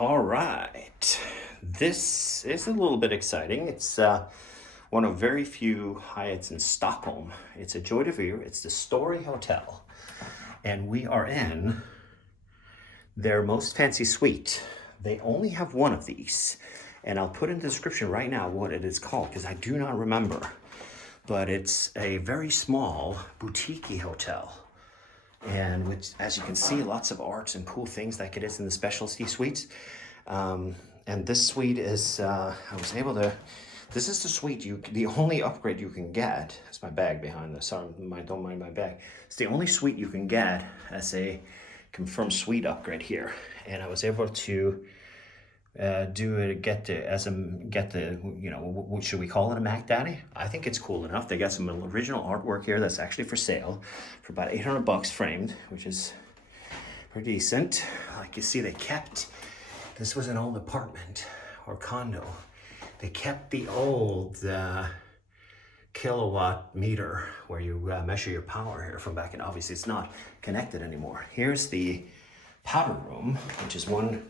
All right, this is a little bit exciting. It's one of very few Hyatts in Stockholm. It's a JDV, it's the Story Hotel, and we are in their most fancy suite. They only have one of these, and I'll put in the description right now what it is called because I do not remember, but it's a very small boutique hotel. And which, as you can see, lots of arts and cool things like it is in the specialty suites. And this suite is, I was able to, this is the suite, the only upgrade you can get, that's my bag behind this, sorry, don't mind my bag. It's the only suite you can get as a confirmed suite upgrade here. And I was able to get the, you know, what should we call it, a Mac Daddy? I think it's cool enough. They got some original artwork here that's actually for sale for about 800 bucks framed, which is pretty decent. Like you see, they kept, this was an old apartment or condo. They kept the old kilowatt meter where you measure your power here from back in, obviously it's not connected anymore. Here's the powder room, which is one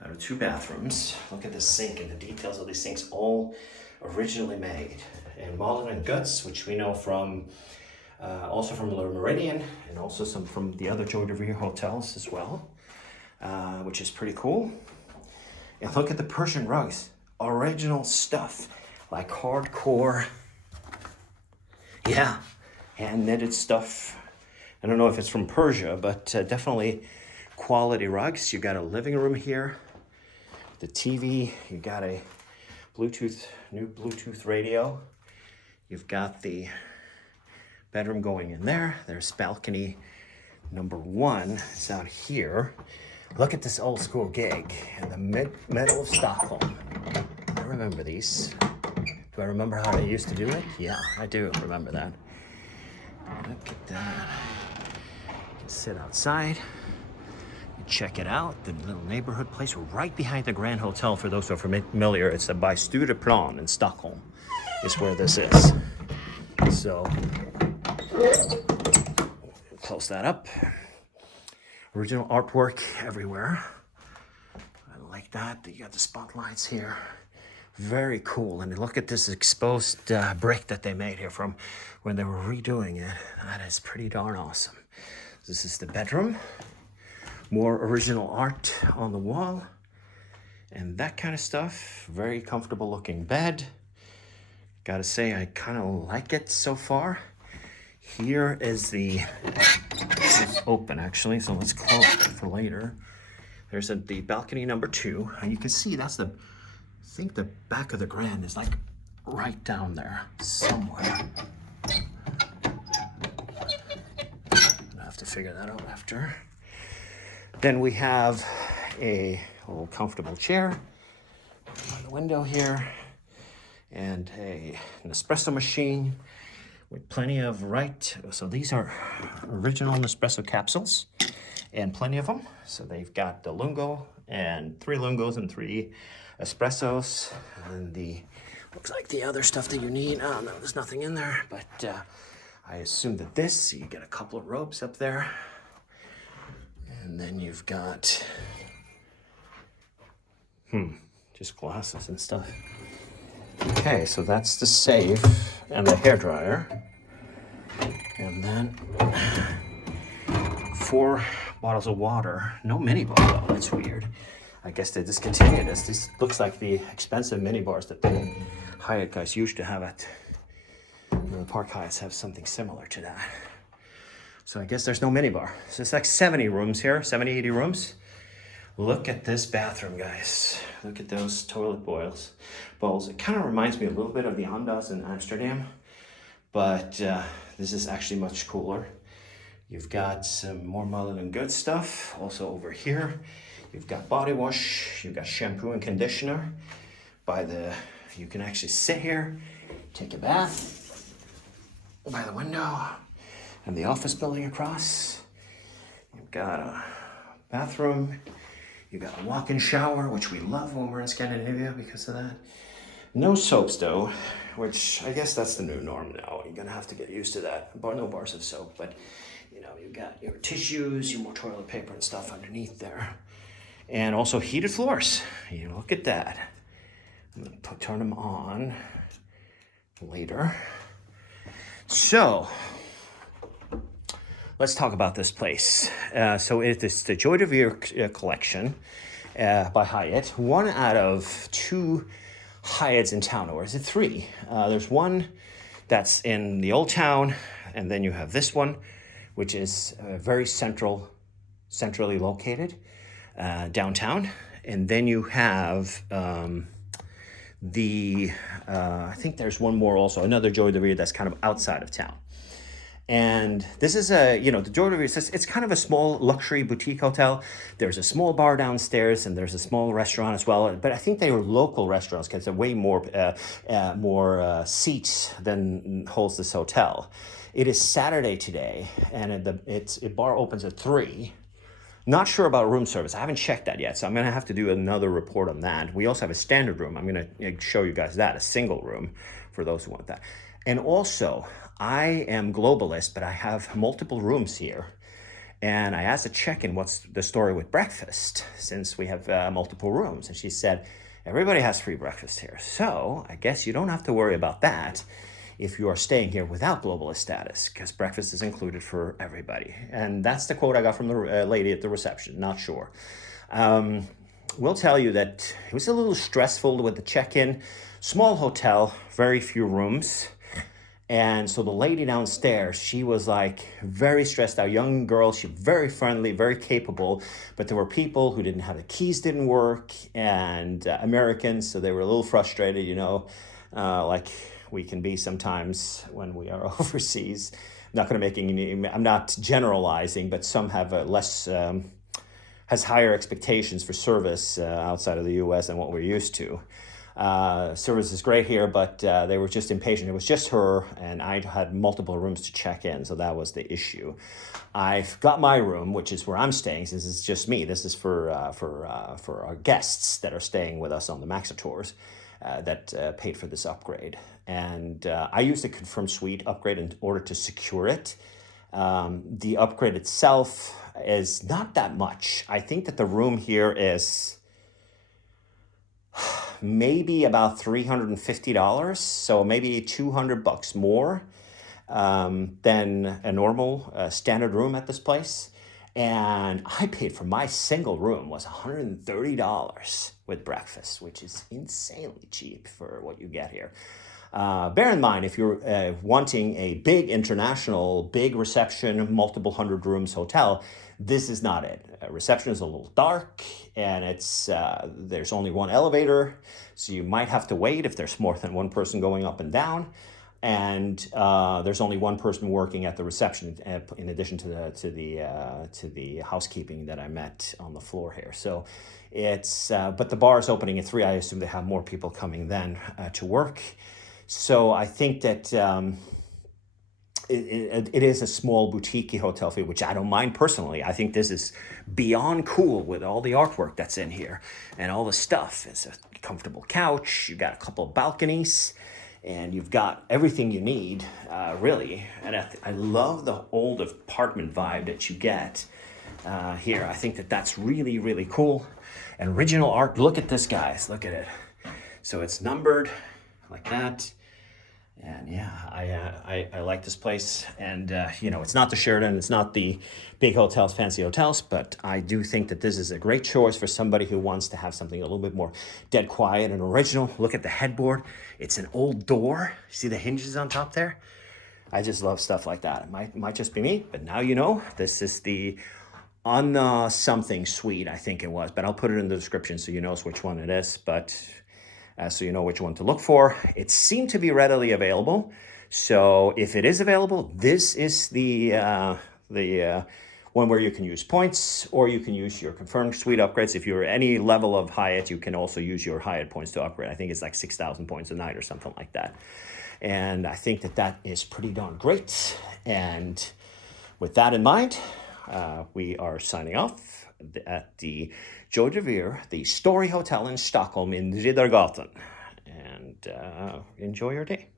out of two bathrooms. Look at the sink and the details of these sinks, all originally made. And Malin and Guts, which we know from, also from Le Meridian, and also some from the other JDV hotels as well, which is pretty cool. And look at the Persian rugs, original stuff, like hardcore, yeah, hand knitted stuff. I don't know if it's from Persia, but definitely quality rugs. You got a living room here, the TV, you got a new Bluetooth radio. You've got the bedroom going in there. There's balcony number one. It's out here. Look at this old school gig in the middle of Stockholm. I remember these. Do I remember how they used to do it? Yeah, I do remember that. Look at that. You can sit outside. Check it out, the little neighborhood place right behind the Grand Hotel. For those who are familiar, it's by Stureplan in Stockholm is where this is. So, close that up. Original artwork everywhere. I like that. You got the spotlights here. Very cool. And look at this exposed brick that they made here from when they were redoing it. That is pretty darn awesome. This is the bedroom. More original art on the wall and that kind of stuff. Very comfortable looking bed. Gotta say, I kind of like it so far. Here is it's open actually, so let's close it for later. There's the balcony number two, and you can see that's I think the back of the Grand is like right down there somewhere. I'll have to figure that out after. Then we have a little comfortable chair by the window here, and an espresso machine with plenty of so these are original Nespresso capsules, and plenty of them. So they've got the lungo, and 3 lungos and 3 espressos, and looks like the other stuff that you need. Oh no, there's nothing in there, but I assume that you get a couple of robes up there. And then you've got, just glasses and stuff. Okay, so that's the safe and the hairdryer. And then 4 bottles of water. No mini bar though, that's weird. I guess they discontinued this. This looks like the expensive mini bars that the Hyatt guys used to have at, the Park Hyatts have something similar to that. So I guess there's no minibar. So it's like 70 rooms here, 70, 80 rooms. Look at this bathroom, guys. Look at those toilet bowls. It kind of reminds me a little bit of the Andaz in Amsterdam, but this is actually much cooler. You've got some more Mullen and Good stuff. Also over here, you've got body wash, you've got shampoo and conditioner. You can actually sit here, take a bath by the window. And the office building across. You've got a bathroom. You've got a walk-in shower, which we love when we're in Scandinavia because of that. No soaps though, which I guess that's the new norm now. You're gonna have to get used to that. No bars of soap, but you know, you got your tissues, your more toilet paper and stuff underneath there. And also heated floors. You look at that. I'm gonna turn them on later. So, let's talk about this place. So it is the Joy de Vivre collection by Hyatt. One out of 2 Hyatts in town, or is it 3? There's one that's in the old town, and then you have this one, which is very centrally located downtown. And then you have I think there's one more also, another Joy de Vivre that's kind of outside of town. And this is the Joy de Vivre, it's kind of a small luxury boutique hotel. There's a small bar downstairs and there's a small restaurant as well. But I think they were local restaurants because there are way more seats than holds this hotel. It is Saturday today, and the bar opens at 3. Not sure about room service. I haven't checked that yet, so I'm going to have to do another report on that. We also have a standard room. I'm going to show you guys that, a single room for those who want that. And also, I am Globalist, but I have multiple rooms here. And I asked a check-in, what's the story with breakfast, since we have multiple rooms. And she said, everybody has free breakfast here. So I guess you don't have to worry about that if you are staying here without Globalist status, because breakfast is included for everybody. And that's the quote I got from the lady at the reception, not sure. We'll tell you that it was a little stressful with the check-in. Small hotel, very few rooms. And so the lady downstairs, she was like very stressed out, young girl, she very friendly, very capable, but there were people who didn't have the keys, didn't work, and Americans, so they were a little frustrated, like we can be sometimes when we are overseas. I'm not generalizing, but some have has higher expectations for service outside of the US than what we're used to. Service is great here, but they were just impatient. It was just her, and I had multiple rooms to check in, so that was the issue. I've got my room, which is where I'm staying, since it's just me. This is for our guests that are staying with us on the Maxa tours that paid for this upgrade. And I used the confirm suite upgrade in order to secure it. The upgrade itself is not that much. I think that the room here is maybe about $350, so maybe $200 more than a normal standard room at this place. And I paid for my single room was $130 with breakfast, which is insanely cheap for what you get here. Bear in mind, if you're wanting a big international, big reception, multiple hundred rooms hotel, this is not it. Reception is a little dark, and there's only one elevator, so you might have to wait if there's more than one person going up and down. And there's only one person working at the reception, in addition to the housekeeping that I met on the floor here. So but the bar is opening at 3. I assume they have more people coming then to work. So I think that it is a small boutique hotel fee, which I don't mind personally. I think this is beyond cool with all the artwork that's in here and all the stuff. It's a comfortable couch. You got a couple of balconies, and you've got everything you need, really. And I love the old apartment vibe that you get here. I think that that's really, really cool. And original art. Look at this, guys. Look at it. So it's numbered like that. And yeah, I like this place. And, it's not the Sheraton, it's not the big hotels, fancy hotels, but I do think that this is a great choice for somebody who wants to have something a little bit more dead quiet and original. Look at the headboard. It's an old door. See the hinges on top there? I just love stuff like that. It might just be me, but now you know. This is the on something suite, I think it was, but I'll put it in the description so you know which one it is. But so you know which one to look for. It seemed to be readily available. So if it is available, this is the one where you can use points, or you can use your confirmed suite upgrades. If you're any level of Hyatt, you can also use your Hyatt points to upgrade. I think it's like 6,000 points a night or something like that. And I think that is pretty darn great. And with that in mind, we are signing off at the Joy de Vivre, the Story Hotel in Stockholm in Riddargatan. And enjoy your day.